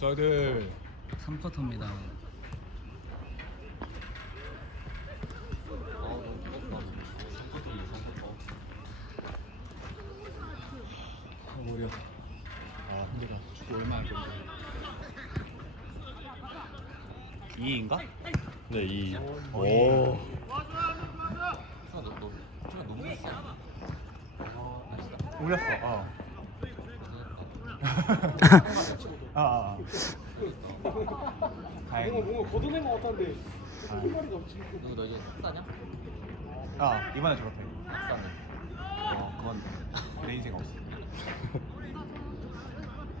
사이드 3쿼터입니다. 아 머리야 아 힘들다 축구 얼마나 걸리지 2인가? 네, 이. 오. 오. 올렸어 어. 아, 아, 아. 다행히 뭔가 걷어낸 것 같았는데 아. 할 말이 없지. 누구 너 이제 삭사냐? 아 이번에 졸업해 삭사는 어 그건 내 인생 없어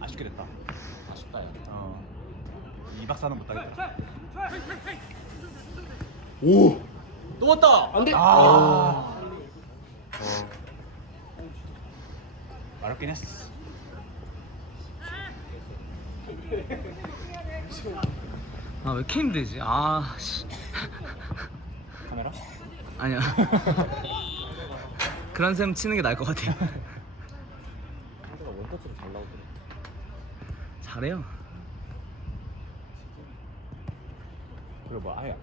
아쉽게 됐다 아쉽다 야 어 2박 4는 못 하겠다 오! 넘었다! 안 돼. 아 어렵긴 했어 아 왜 이렇게 힘들지? 아 씨. 카메라? 아니야. 그런 셈 치는 게 나을 것 같아요. 원터치로 잘 나오더라. 잘해요. 그래 뭐 아예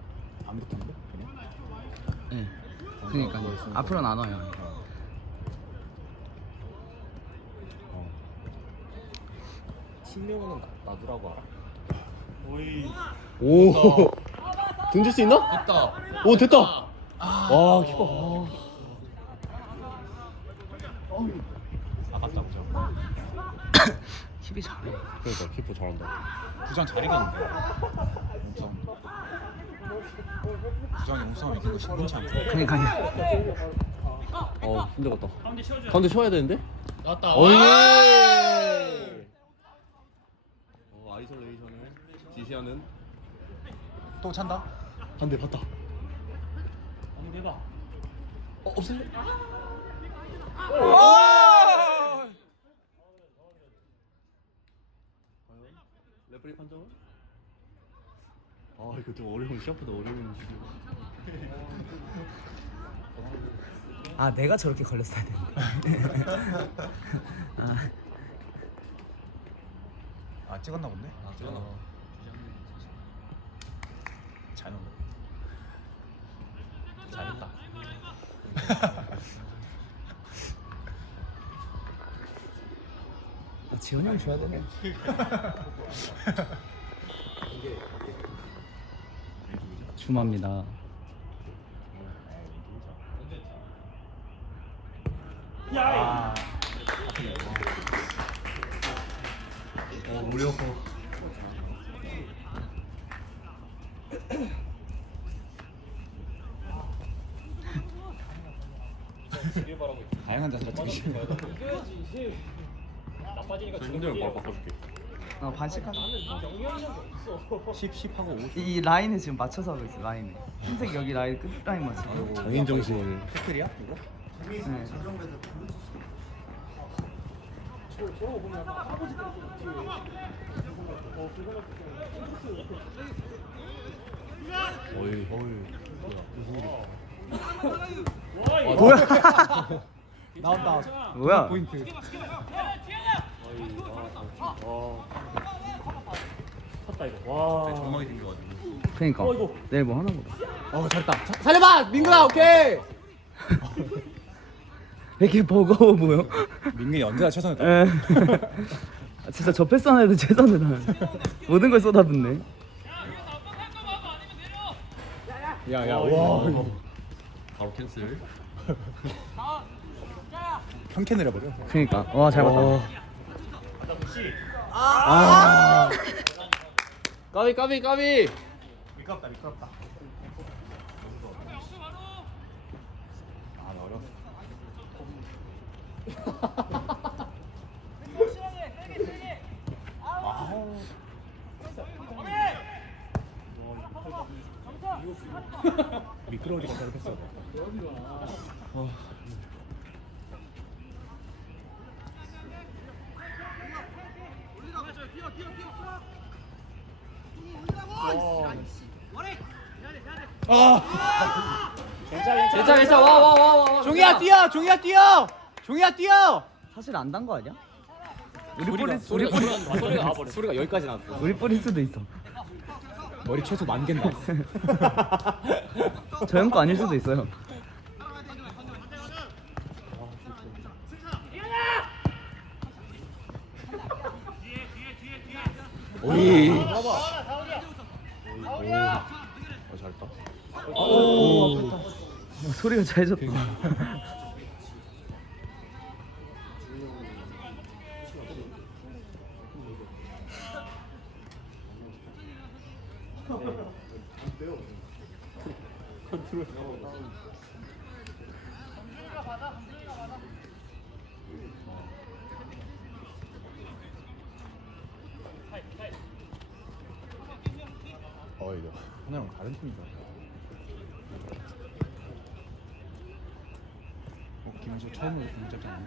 안 붙었는데 그냥? 예. 그러니까요. 앞으로는 안 와요. 어. 신명호는 나- 놔두라고 알아? 오. 등질 수 있나? 됐다 오 됐다. 와 키퍼. 아깝다 그죠? 힙이 잘해. 그러니까 키퍼 잘한다. 부장 잘 이겼는데 용성 부장이 용성을 이긴 거 심상치 않고 그러니까요. 어 힘들었다. 가운데 쉬어야 되는데. 나왔다 어이. 어, 아이솔레이션을 지시하는 또 찬다? 한대 봤다. 아니 내봐 어 없을래? 레프리 판정은? 아 이거 좀 어려운 시합보다 어려운 아 내가 저렇게 걸렸어야 되는데. 아, 아 찍었나 본데? 아 들어가 잘 넣은 거 잘했다 아, 지원이 형 줘야 되네. 주마입니다. 아어 아파. 다양한 자세가 되게 싫어 저 힘들면 바로 바꿔줄게. 어 반씩 하자. 10, 10 하고 5 이, 이 라인에 지금 맞춰서 하고 있어 라인에. 흰색 여기 라인 끝 라인 맞춰. 장인 정신을. 태클이야? 이거? 네. 저거 보면 약간 할아버지 같은 뒤에. 어 그거 어이 어이. 뭐야? 나온다 뭐야? 포인트 어. 쳤다 이거. 와. 정막이 생겨가지고 그러니까 어이구. 내일 뭐 하나 보다. 어 잘했다 자, 살려봐 민구야 오케이. 왜 이렇게 버거워 보여? 민근이 언제나 최선을 다 에. 아, 진짜 저 패스 하나에도 최선을 다 모든 걸 쏟아붓네. 야야 와. 바로 캔슬. 평캔을 해버려 그러니까 와잘 봤다. 아. 까비 까비 까비. 미끄럽다 미끄럽다. 아 미끄러우니까 잘했어 괜찮아 괜찮아 와와 와 와. 종이야 뛰어 종이야 뛰어. 종이야 뛰어. 사실 안 단 거 아니야? 우리 뿌리 우리 소리가 뿌리 소리가 나와버려. 소리가 여기까지 나왔어. 우리 뿌릴 수도 있어. 머리 최소 만 개나. 저형 거 아닐 수도 있어요. 오이. 어 소리가 잘 졌다. 어 이거 하나랑 다른 팀이다. 어 김수 처음으로 공작잖아.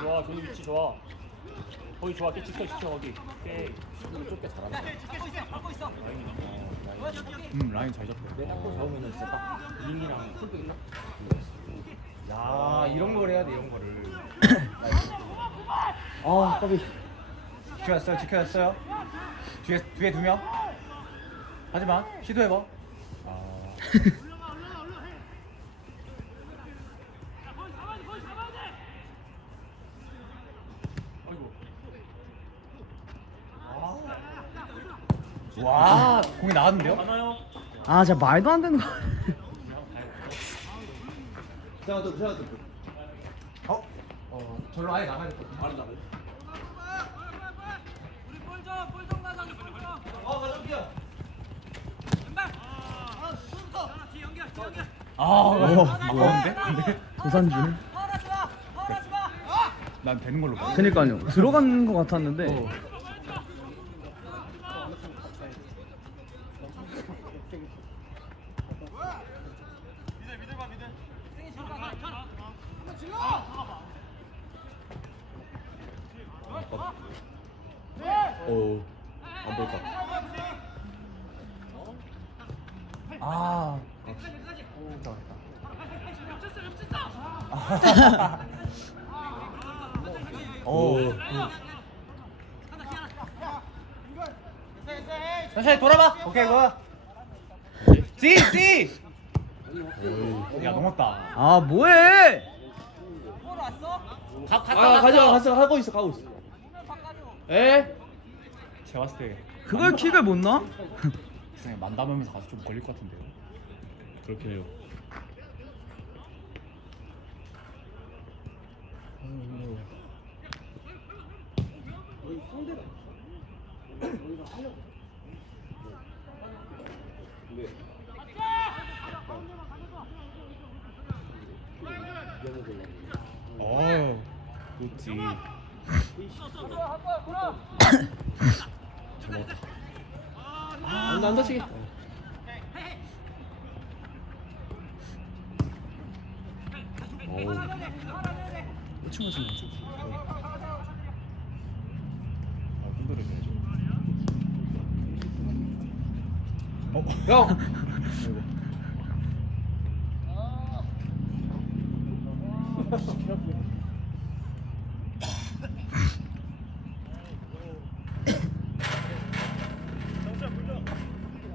좋아, 좋은 위치 좋아. 거기 좋아, 깨 지켜 지켜 거기. 오케이. 좁게 잘한다. 음 라인 잘 잡고. 잡으면은 진짜 딱 링이랑 풀백 일라. 야 이런 걸 해야 돼 이런 거를. 아, 까비. 지켜왔어요 지켜왔어요. 뒤에 뒤에 두 명. 하지만 시도해봐. 아. 와 공이 나왔는데요? 아, 진짜 말도 안 되는 거. 어? 어 절로 아예 나가야 될것 같아. 말이 나네. 아, 어, 아까운데? 도산준. 난 되는 걸로 봐. 그니까요. 들어간 거 같았는데. 오. 안 볼까? 아. 오. 천천히 돌아봐. 오케이 고. 지 지. 야 넘었다. 아, 뭐해? 가, 갔다, 아 가져 가서 하고 있어 가고 있어. 에? 제가 봤을 때 그걸 킥을 못 넣어? 중에 만담하면서 가서 좀 걸릴 것 같은데요. 그렇긴 해요. 어. 그렇지. 안, 안 다치게. 어우. 친구 친구. 아 흔들어줘야죠. 어. 형.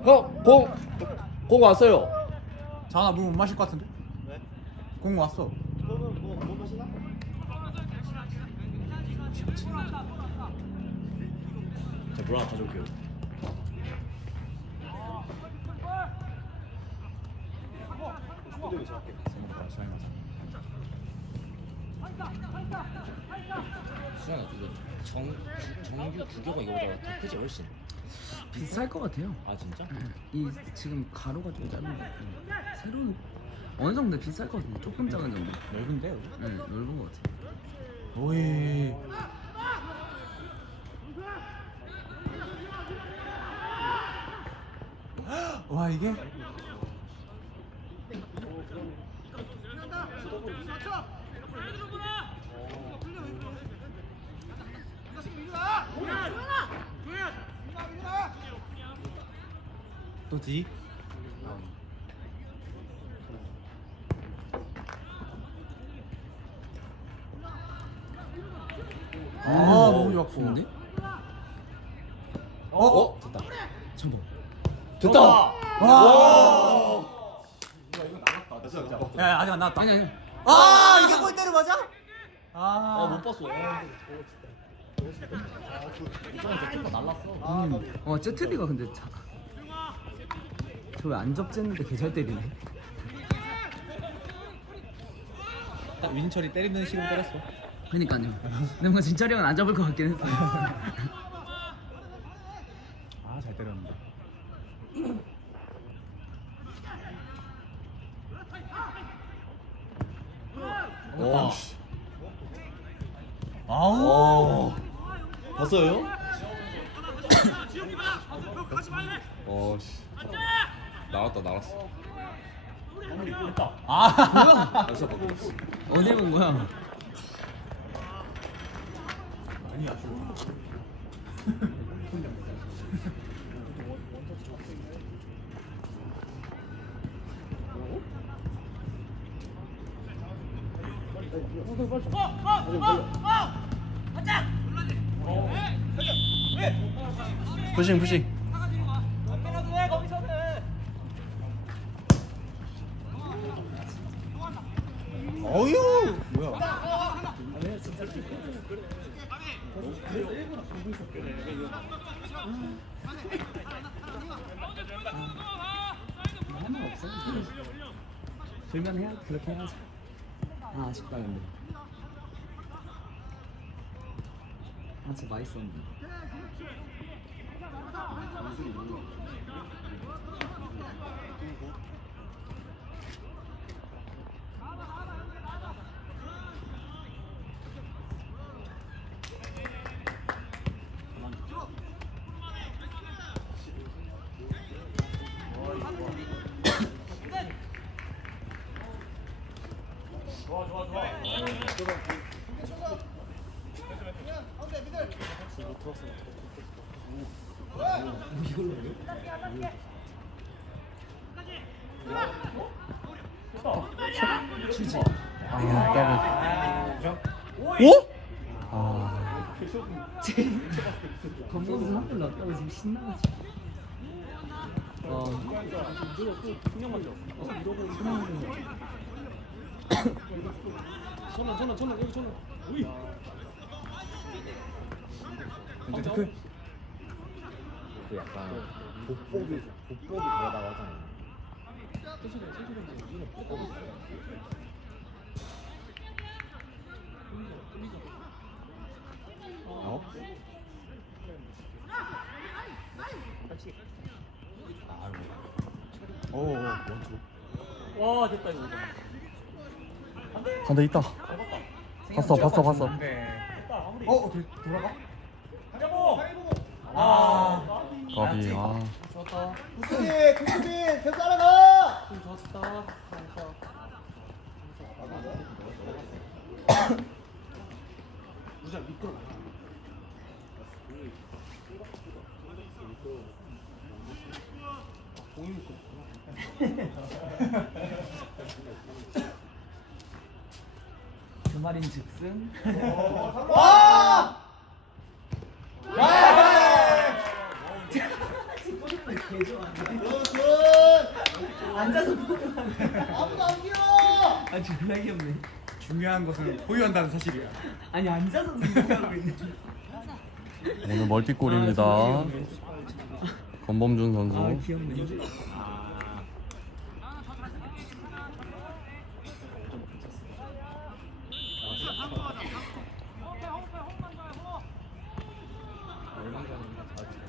형, 공, 공 왔어요. 자나 물 못 마실 것 같은데? 공 왔어. 자, 물 하나 가져올게요. 생각보다 시간이 많아. 수현아 그거 정 정규 구교가 이거보다 더 크지 훨씬. 비쌀 것 같아요. 아 진짜? 이 지금 가로가 좀 짧은 것 같고 세로는 어느 정도 비쌀 것 같은데 조금 작은 정도. 넓은데 여기? 네, 넓은 것 같아요. 오이. 와 이게? 또 D? 아 너무 좋았고 좋은데? 어? 어? 됐다. 잠깐 됐다. 와. 야 아직 안 나왔다. 아니 아니 아 이게 골대를 맞아? 아, 못 아. 봤어. 어 제트리가 근데 자... 저왜 안 접지했는데 개 잘 때리네 딱 윈철이 때리는 식으로 때렸어. 그니까요 근데 뭔가 진짜리 형은 안 잡을 것 같긴 했어요 아 잘 때렸는데. 와. 아우. 봤어요? 어, 씨. 나왔다, 나왔어. 아. 다시 한번 봤어. 어디 본 거야? 푸싱, 푸싱. 어유. 뭐야? 할말 없어? 들면 해야 그렇게 해야지 아 아쉽다 근데 아 진짜 맛있었는데 주지 오? 건범수 한골 넣었다고 지금 신나가지고 어 천원 천원 천원 여기 천원 우이 그그 약간 돋보기, 돋보기 들어가고 하잖아요. 어? 오, 오, 원투. 와 됐다 이거 한대 있다. 봤어, 봤어, 봤어. 네. 어, 도, 돌아가? 가자고 아. 까비, 아. 좋았다 구수빈, 구수빈, 계속 따라가. 좀 좋았다 우자 미끄러 공이 미끄러 그 말인 즉슨 와! 앉아서 아무도 안 귀여워 아 존나 귀엽네 중요한 것은 보유한다는 사실이야. 아니 앉아서 생각하고 있네 오늘 멀티골입니다. 권범준 아 선수. 귀엽네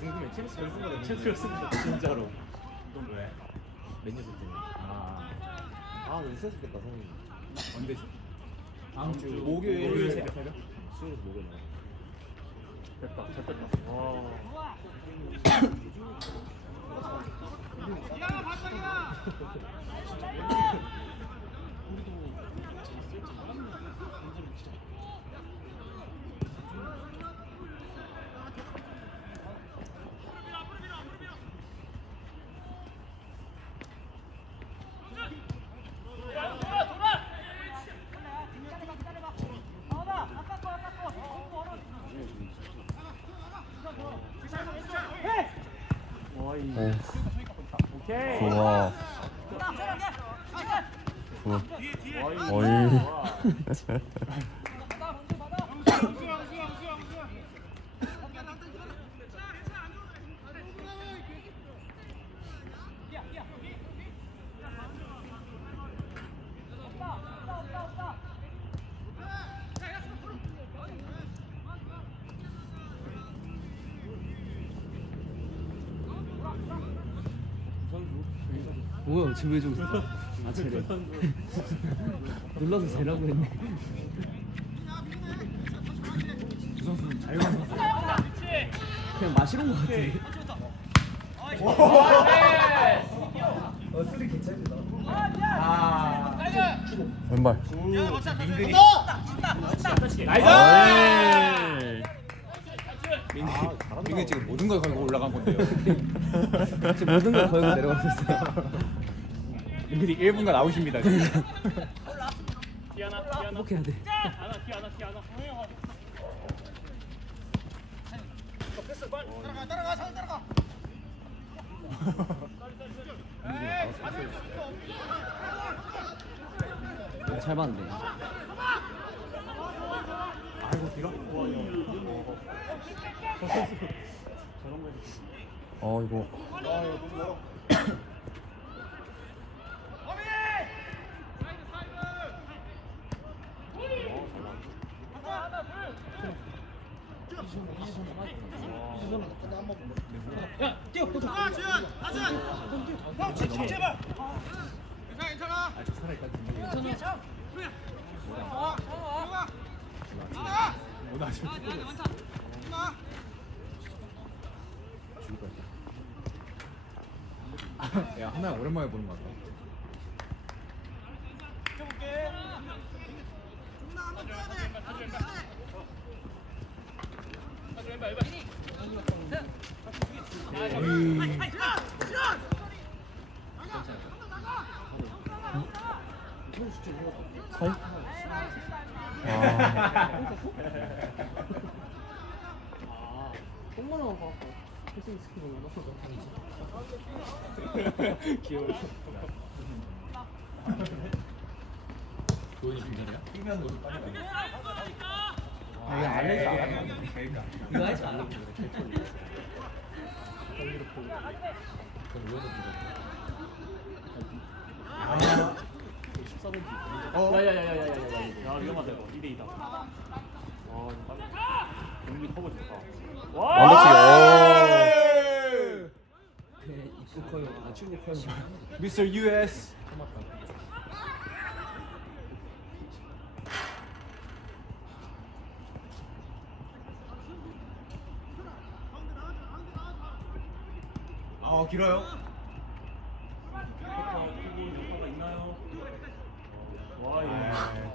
궁금해. 챔스 결승보다 챔스 결승보다 진짜로. 넌 왜? 맨유 때. 아. 아, 있었을 때까 성이. 언제지? 다음 주 목요일 목요일 새벽 새벽 새벽. 수요일에서 목요일 날. 됐다 잘 뺐다 와 뭐야 지금 왜 저기 있어? 아 쟤래 눌러서 쟤라고 했네 두 선수는 자유한 선수 그냥 마시러 온거 같은데 어 소리 괜찮다 왼발. 나이스. 민규 지금 모든 걸 걸고 올라간 건데요. 지금 모든 걸 걸고 내려가고 있어요 민규이 1분간 아웃입니다. 지금. 피하나 피하나. 행복해야 돼 하나 피하나 피 하나. 어, 잘 봤는데 아이고 뒤가. 와 야. 어 이거. 야 하나 오랜만에 보는 것 같다. 사이? 아. 귀여워. 도현이 비결이야? 뛰면 옷 빨리 가. 아 이거 안 해줘 이거 하지 말라고 그럼 우연히 비결. 야야야야야야야. 야 위험하다 이거. 2대 2다. 아 이거 빨리. 용기 커버 좋다. 완벽히. 네, 입구 커요 아 출구 커요 미스터 US. 아 길어요? 효과가 있나요? 와 예.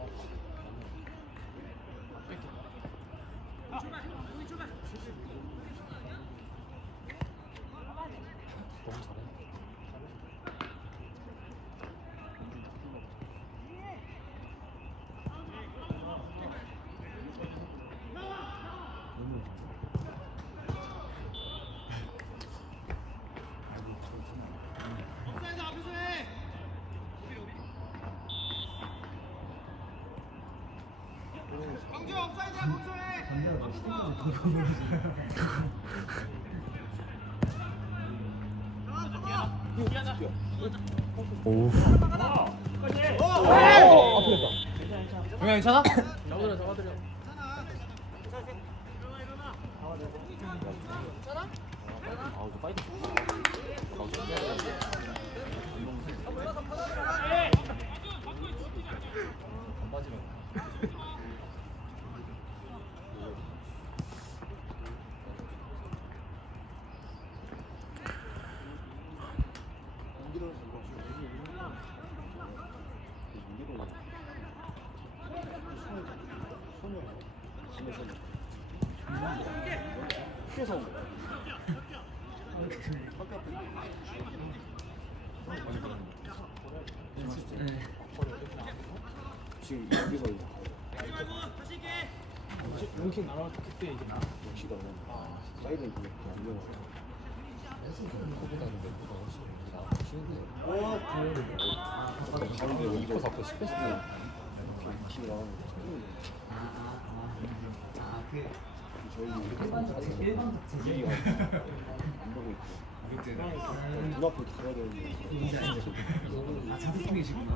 오. 동현 괜찮아? 잡아드려 잡아드려 아 이거 파이팅. 네. 지금 여기서 롱킹 날아갈 때 이제 나 역시다. 사이드 그게 안 되나? 눈앞에 가야 되는데 아 자습성이시구나.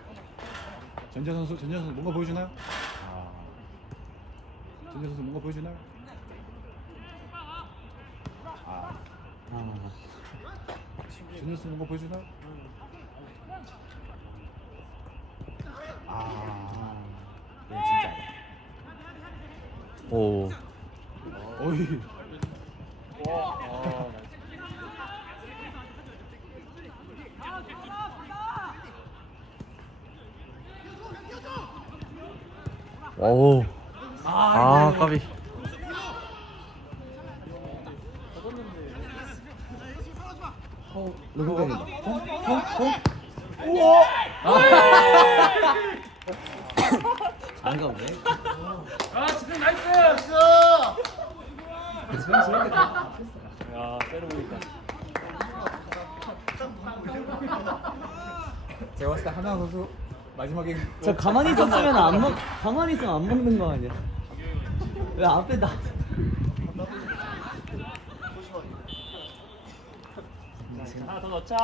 전재 선수 전재 선수 뭔가 보여주나요? 전재 선수 뭔가 보여주나요? 아. 전재 선수 뭔가 보여주나요? 아. 오. 어이. 와 아, 나이스. 오. 아, 까비. 누구가 안 가보네. 아 나이스 지금 저렇게 다야 세로 보니까 제가 봤을 때 하나 선수 마지막에 저 가만히 있었으면 안 먹, 가만히 있으면 안 먹는 거 아니야? 왜 앞에 나? 하나 더 넣자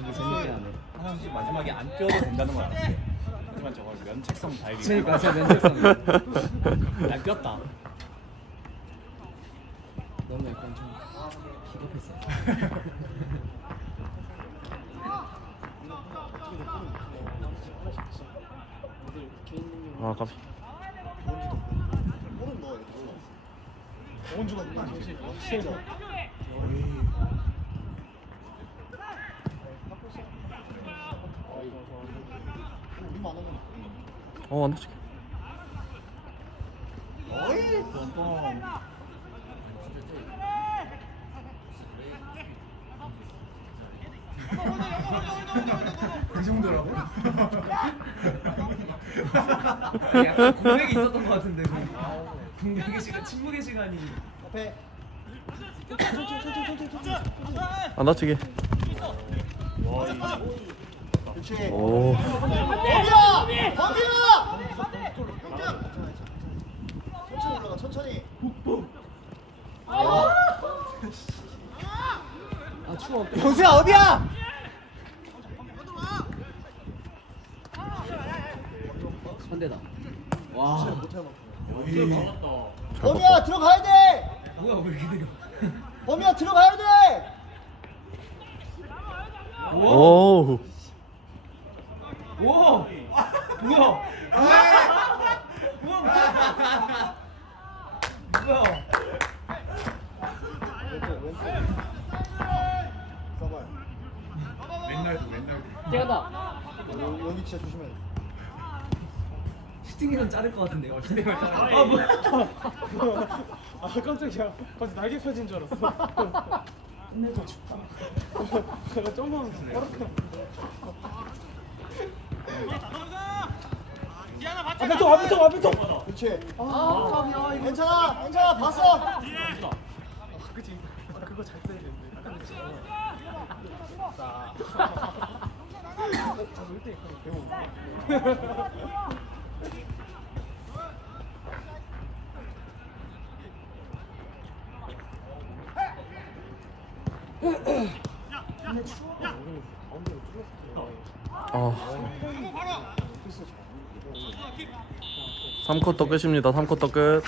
이거 재밌게 하네. 하나 선수 마지막에 안 뛰어도 된다는 건 알았어요. 하지만 저거 면책성 다이빙. 그러니까 제 면책성. 난 꼈다. 너무 약간 좀 기겁했어. 아, 까비. 골은 넣어야 돼 원주가 있나 진짜 우리만 안 하면 어, 안 다치게. 그 정도라고? 약간 공백이 있었던 것 같은데. 공백의 시간, 침묵의 시간이. 앞에 안 다치게. 그렇지 오. 범이야! 천천히 올라가 천천히 아 추워. 경수야 어디야? 반대다. 와. 범이야 들어가야 돼! 뭐야 왜 이렇게 느려? 범이야 들어가야 돼! 오. 오! 뭐야? 뭐야? 뭐야? 써봐요 맨날도 맨날도. 뛰어다. 여기, 여기 진짜 조심해야 돼 슈팅이는 자를 것 같은데요. 슈팅을 자를. 아 뭐야? 아 깜짝이야. 갑자기 날개 펴진 줄 알았어. 끝내줘 춥다. 내가 점프하면 어렵게 앞에 통 앞에 통 앞에 통 그렇지. 아, 깜이야 이거. 괜찮아 괜찮아 봤어. 그치. 아, 그거 잘 써야 되는데. 근데 지금 저도 1대1 배워 아. 3쿼터 끝입니다. 3쿼터 끝.